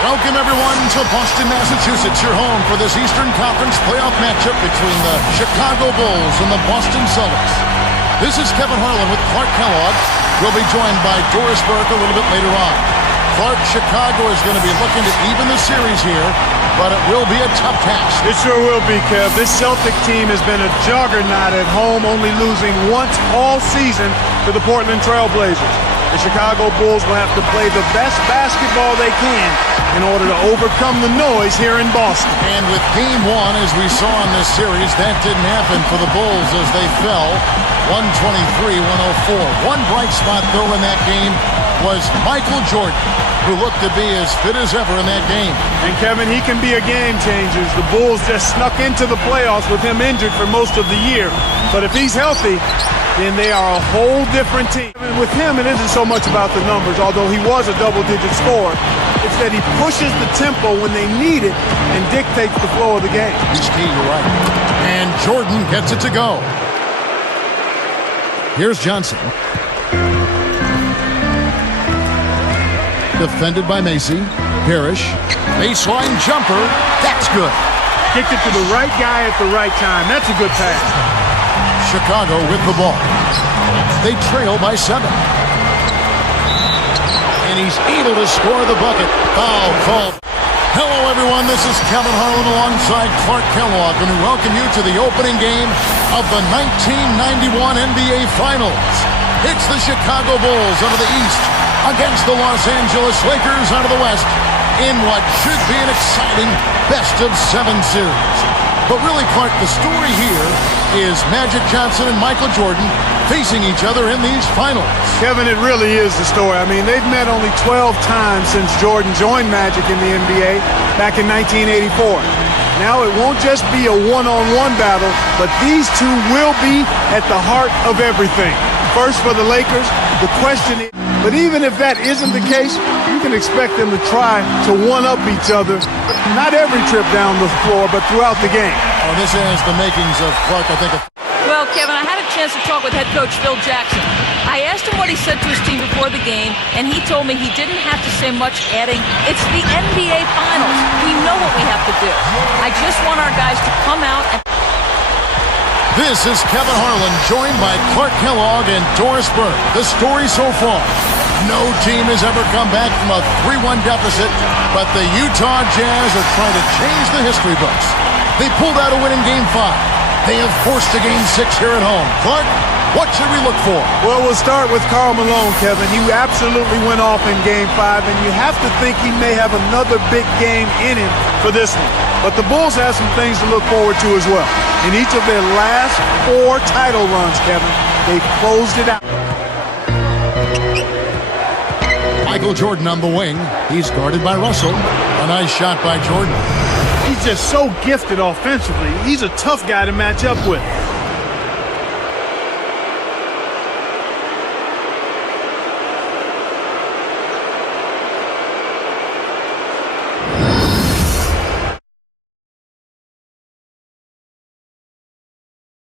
Welcome, everyone, to Boston, Massachusetts, your home for this Eastern Conference playoff matchup between the Chicago Bulls and the Boston Celtics. This is Kevin Harlan with Clark Kellogg. We'll be joined by Doris Burke a little bit later on. Clark, Chicago is going to be looking to even the series here, but it will be a tough task. It sure will be, Kev. This Celtic team has been a juggernaut at home, only losing once all season to the Portland Trail Blazers. The Chicago Bulls will have to play the best basketball they can in order to overcome the noise here in Boston. And with Game 1, as we saw in this series, that didn't happen for the Bulls as they fell 123-104. One bright spot, though, in that game was Michael Jordan, who looked to be as fit as ever in that game. And, Kevin, he can be a game changer. The Bulls just snuck into the playoffs with him injured for most of the year. But if he's healthy, then they are a whole different team. And with him, it isn't so much about the numbers, although he was a double-digit scorer. It's that he pushes the tempo when they need it and dictates the flow of the game. He's key, you're right. And Jordan gets it to go. Here's Johnson. Defended by Macy. Parrish. Baseline jumper. That's good. Kicked it to the right guy at the right time. That's a good pass. Chicago with the ball. They trail by 7. And he's able to score the bucket. Foul called. Hello, everyone. This is Kevin Harlan alongside Clark Kellogg, and we welcome you to the opening game of the 1991 NBA Finals. It's the Chicago Bulls out of the East against the Los Angeles Lakers out of the West in what should be an exciting best-of-7 series. But really, Clark, the story here is Magic Johnson and Michael Jordan facing each other in these finals. Kevin, it really is the story. I mean, they've met only 12 times since Jordan joined Magic in the NBA back in 1984. Now it won't just be a one-on-one battle, but these two will be at the heart of everything. First for the Lakers, the question is, but even if that isn't the case, you can expect them to try to one-up each other, not every trip down the floor, but throughout the game. Oh, this has the makings of, Clark, I think. Well, Kevin, I had a chance to talk with head coach Phil Jackson. I asked him what he said to his team before the game, and he told me he didn't have to say much, adding, it's the NBA Finals. We know what we have to do. I just want our guys to come out and... This is Kevin Harlan, joined by Clark Kellogg and Doris Burke. The story so far, no team has ever come back from a 3-1 deficit, but the Utah Jazz are trying to change the history books. They pulled out a win in Game 5. They have forced a Game 6 here at home. Clark, what should we look for? Well, we'll start with Karl Malone, Kevin. He absolutely went off in Game 5, and you have to think he may have another big game in him for this one. But the Bulls have some things to look forward to as well. In each of their last 4 title runs, Kevin, they've closed it out. Michael Jordan on the wing. He's guarded by Russell. A nice shot by Jordan. He's just so gifted offensively. He's a tough guy to match up with.